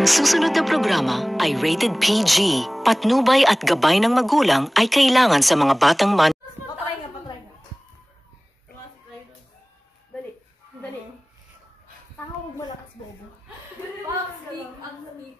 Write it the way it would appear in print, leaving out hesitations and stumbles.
Ang susunod na programa ay rated PG. Patnubay at gabay ng magulang ay kailangan sa mga batang Patry nga. Dali. Tanga, huwag malakas, bobo. Ang lamig.